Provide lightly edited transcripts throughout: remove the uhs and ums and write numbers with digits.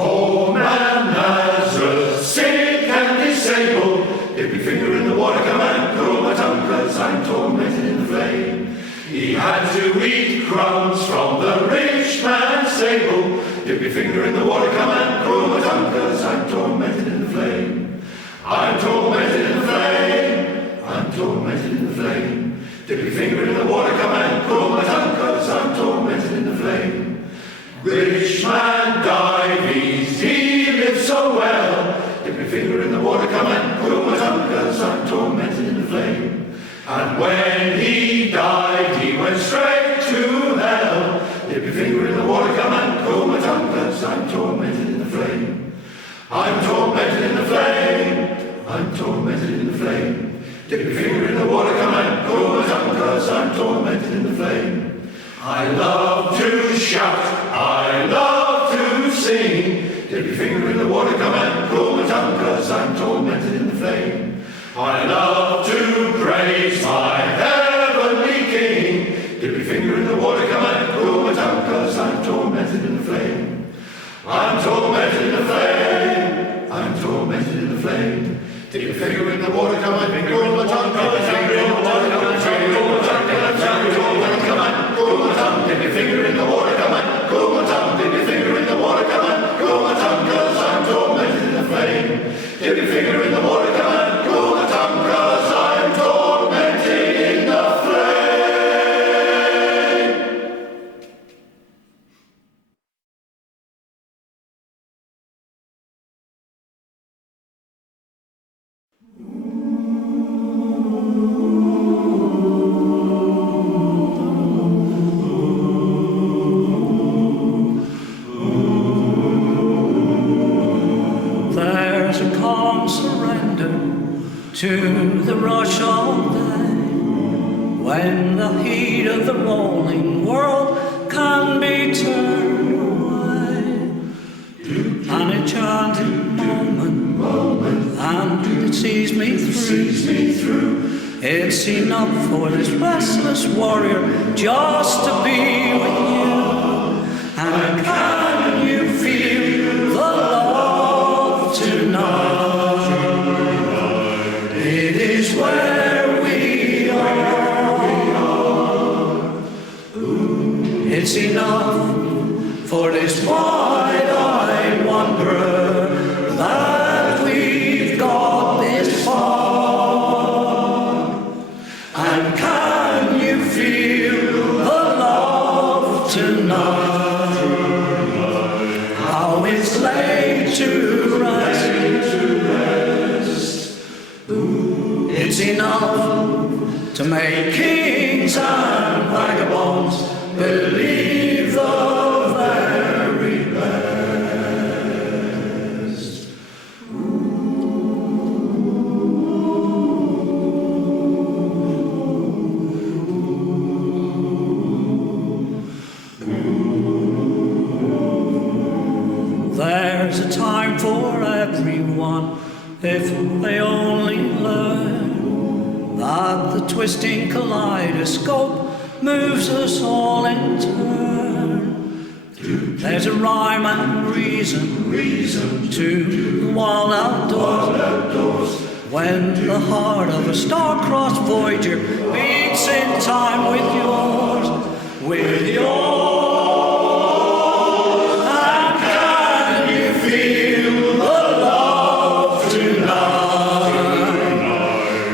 Poor man Nazareth, sick and disabled, dip your finger in the water, come and cool my tongue, 'cause I'm tormented in the flame. He had to eat crumbs from the rich man's table. Dip your finger in the water, come and cool my tongue, 'cause I'm tormented in the flame. I'm tormented in the flame. I'm tormented in the flame. Dip your finger in the water, come and cool my tongue, 'cause I'm tormented in the flame. Rich man Dives, he lives so well. Dip your finger in the water, come and cool my tongue, 'cause I'm tormented in the flame. And when he died, he went straight to hell. Dip your finger in the water, come and cool my tongue, 'cause I'm tormented in the flame. I'm tormented in the flame. I'm tormented in the flame. Dip your finger in the water, come and cool my tongue, 'cause I'm tormented in the flame. I love to shout, I love to sing. Dip your finger in the water, come and cool my tongue, 'cause I'm tormented in the flame. I love to praise my heavenly King. Dip your finger in the water, come and cool my tongue, 'cause I'm tormented in the flame. I'm tormented in the flame. I'm tormented in the flame. Dip your finger in the water, come and cool my tongue, 'cause I'm tormented in the flame. Dip your finger in the water, come and cool my tongue. Dip your finger in the water, come and cool my tongue, 'cause I'm tormented in the flame. Dip your finger in the water, come and cool my tongue, 'cause I'm tormented in the flame. There's a calm surrender to the rush of day, when the heat of the rolling world can be turned away. An enchanting moment, and it sees me through. It's enough for this restless warrior just to be with you. And can you feel the love tonight? It is where we are. It's enough for this wide-eyed wanderer that we've got this far. And can you feel the love tonight? How it's laid to rest. It's enough to make kings and vagabonds believe the very best. There's a time for everyone if they only learn that the twisting kaleidoscope moves us all in turn. There's a rhyme and reason to the wild outdoors, when the heart of a star-crossed voyager beats in time with yours, with yours. And can you feel the love tonight?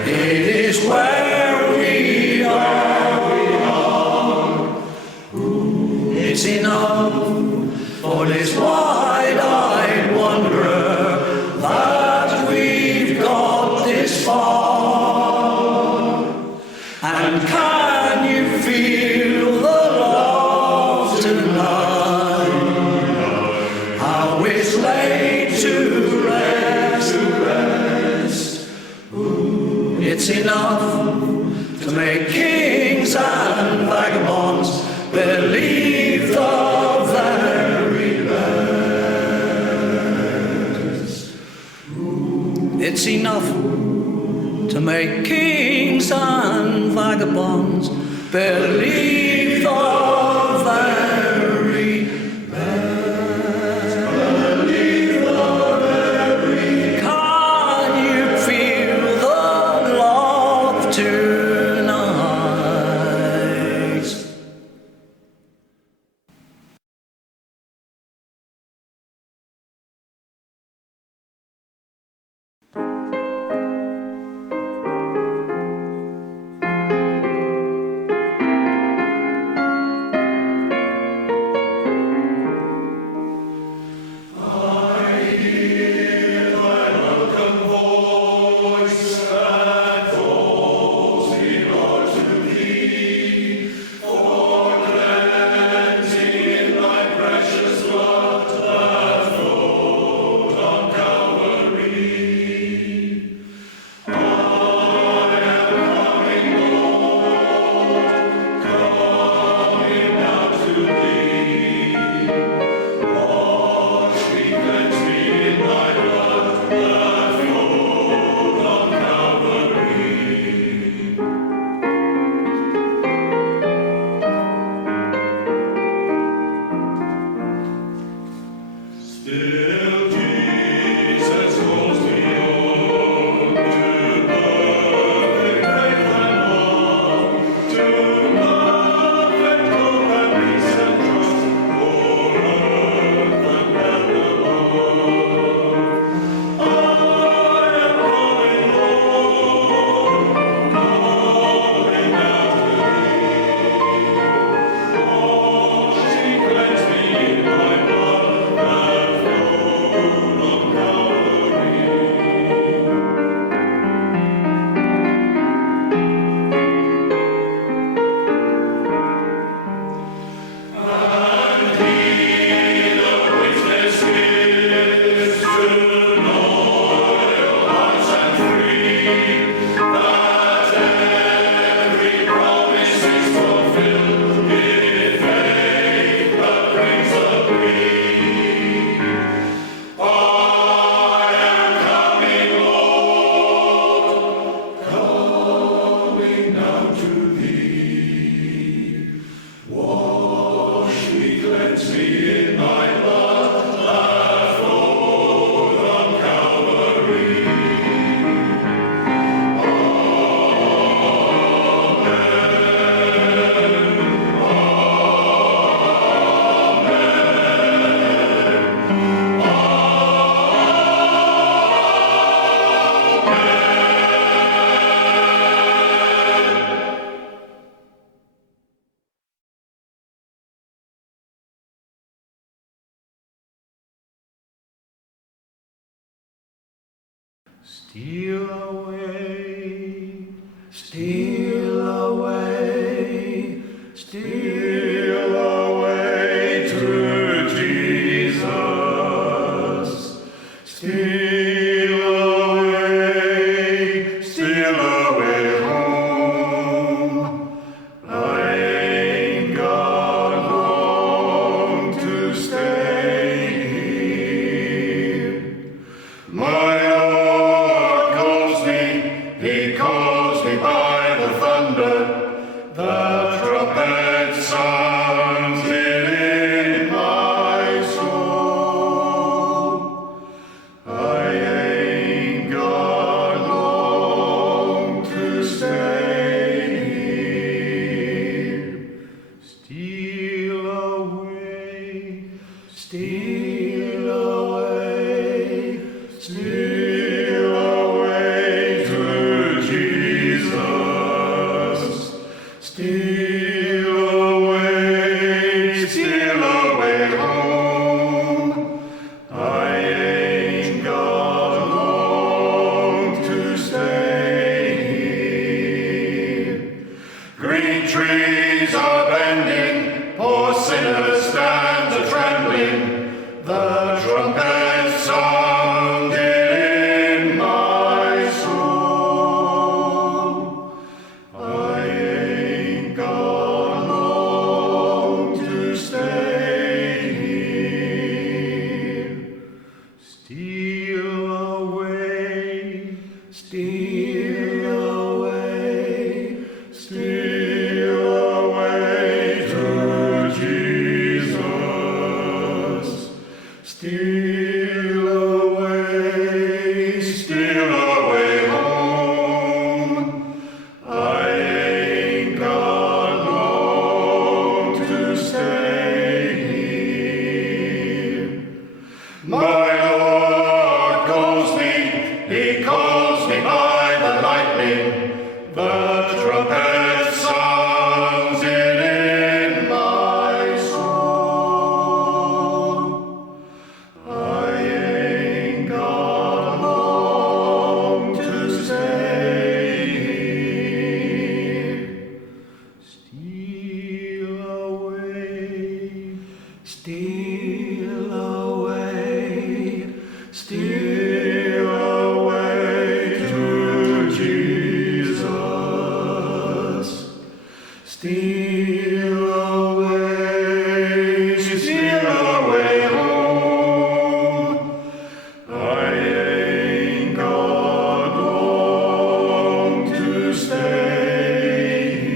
It is where we are. It's enough for this wide-eyed wanderer that we've got this far. And can you feel the love tonight? How it's laid to rest. It's enough to make kings and vagabonds believe the very best. It's enough to make kings and vagabonds believe the very best. Steal away, steal away, steal away to Jesus. Steal away home. I ain't got long to stay here. My Lord calls me, He calls me by the thunder. The trumpet sounds in my soul. I ain't got long to stay here. Steal away, steal away, steal away to Jesus. Steal away home. I ain't got long to stay here. Green trees are bending, poor sinners stand a-trembling. The trumpet sounded in my soul. I ain't got long to stay here. Steal away, steal away, steal away to Jesus. Steal away home. I ain't got long to stay here. My Lord calls me, He calls me by the lightning. The trumpet sounds in my soul. I ain't got long to stay here. Steal away, steal away, steal away to Jesus. Steal away home. I ain't got long to stay here.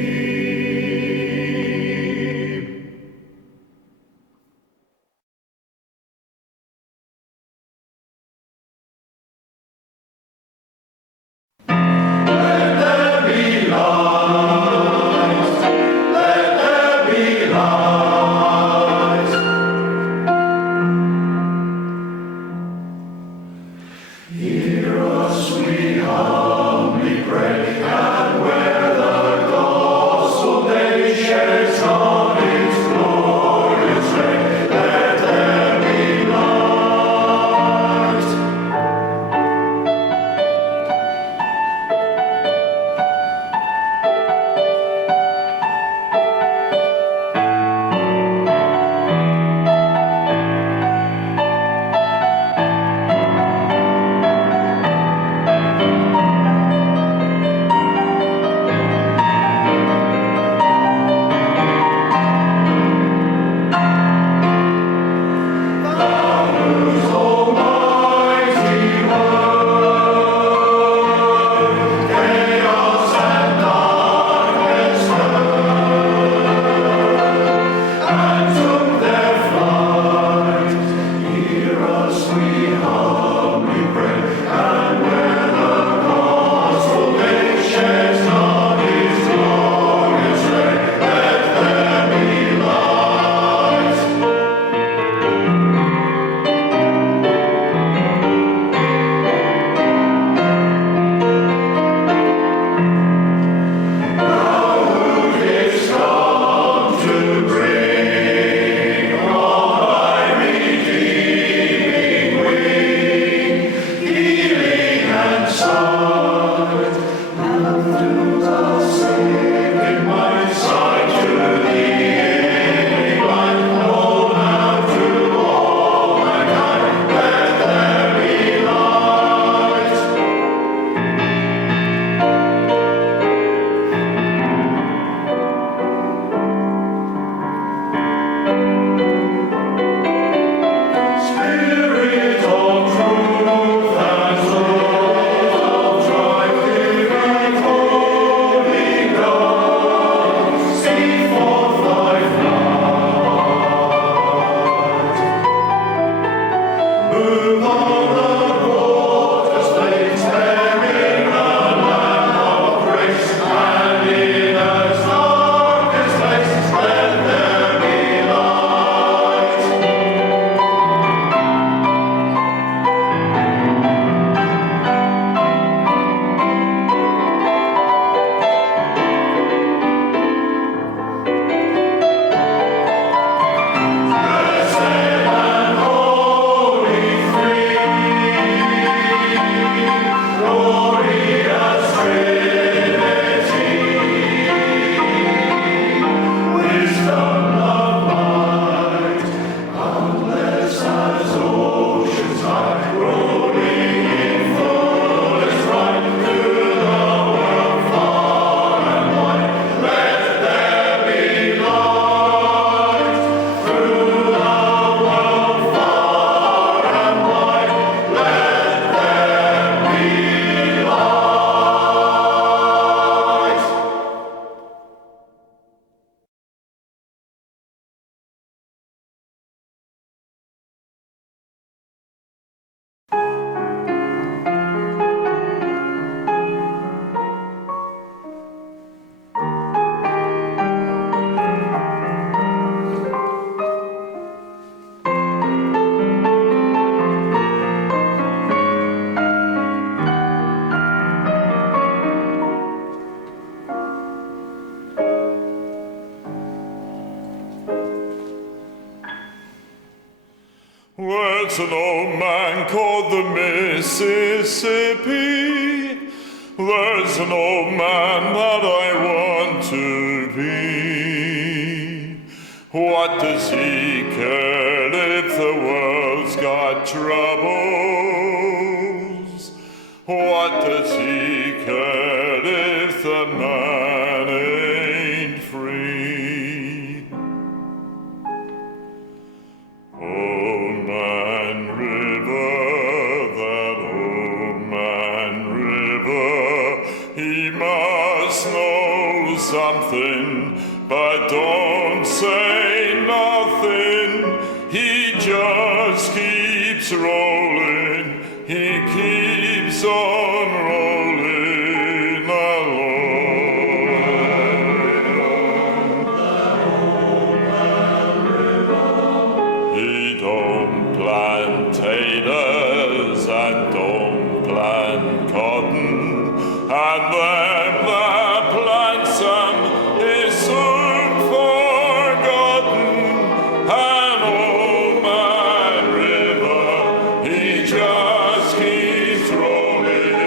Let there be light, let There's an old man called the Mississippi. There's an old man that I want to be. What does he care if the world's got troubles? What does he care if the man ain't free? Old Man River, that old man River, he must know something, but don't say nothing. He just keeps rolling, he keeps on rolling along. He don't plant taters and don't plant cotton, and them that plants them is soon forgotten. And old man River, he just keeps rolling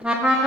Just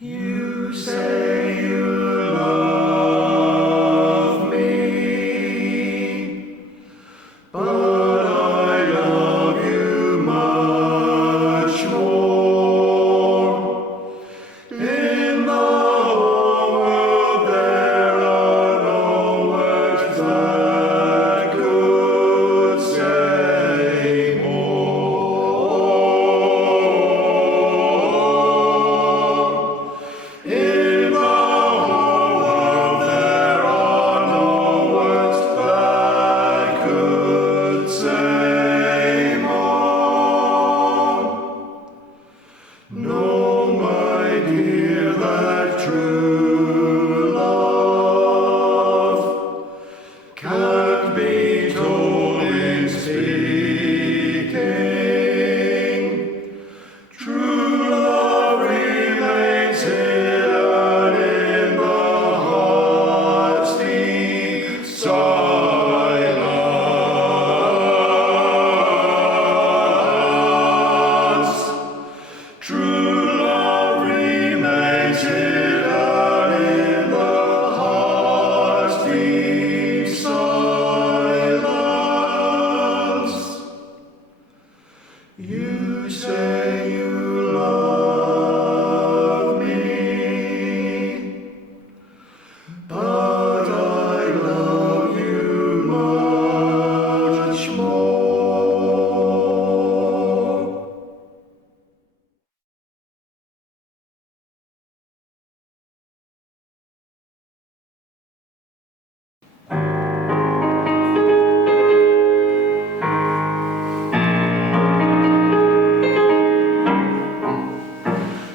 You say you love me, but I love you much more. In the whole world there are no words that could say more. In the whole world there are no words that could say more. No, my dear, that true love can't be told in speaking. True love remains hidden in the heart's deep silence. True love remains hidden in the heart's deep silence. You say you love me, but I love you much more.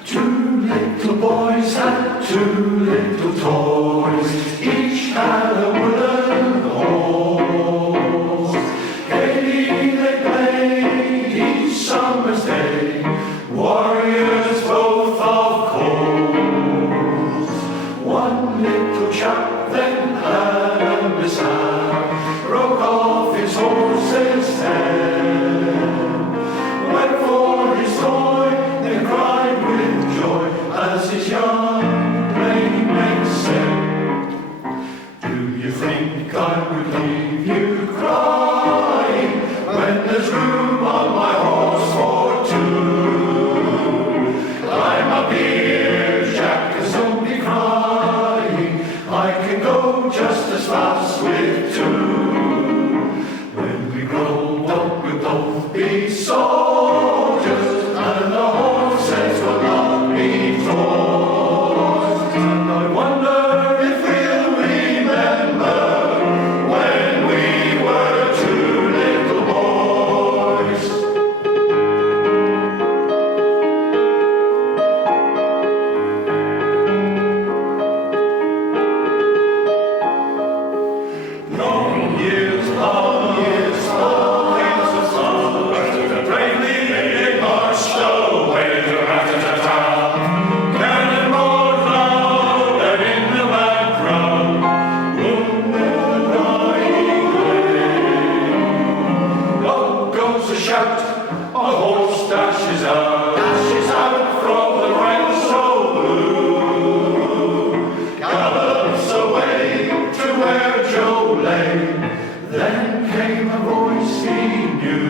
Two little boys had two little toys. Each had a wooden horse. Gaily they played each summer's day, warriors both of course. One little chap then had a mishap, broke off his horse's head. Went for his toy, then cried with joy as his young playmate said, "Do you think I would leave you crying when there's room on my horse for two? Climb up here, Jack, 'cause don't be crying. I can go just as fast with two. When we grow up, we'll both be soldiers, and the horses will not be toys. And I wonder if we'll remember when we were two little boys. Long years, bravely they marched away to Rat-a-ta-ta. Cannonballs loud and in the background, wounded lying lay. Up goes a shout, a horse dashes out from the ranks so blue. Gallops away to where Joe lay. Then came a voice he knew.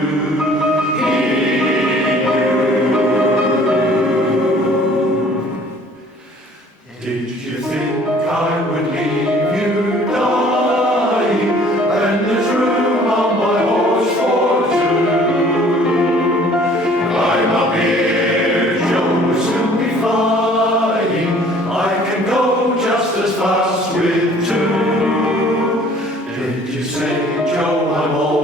Did you think I would leave you dying when there's room on my horse for two? Climb up here, Joe will soon be flying. I can go just as fast with two. Did you say, Joe, I'm all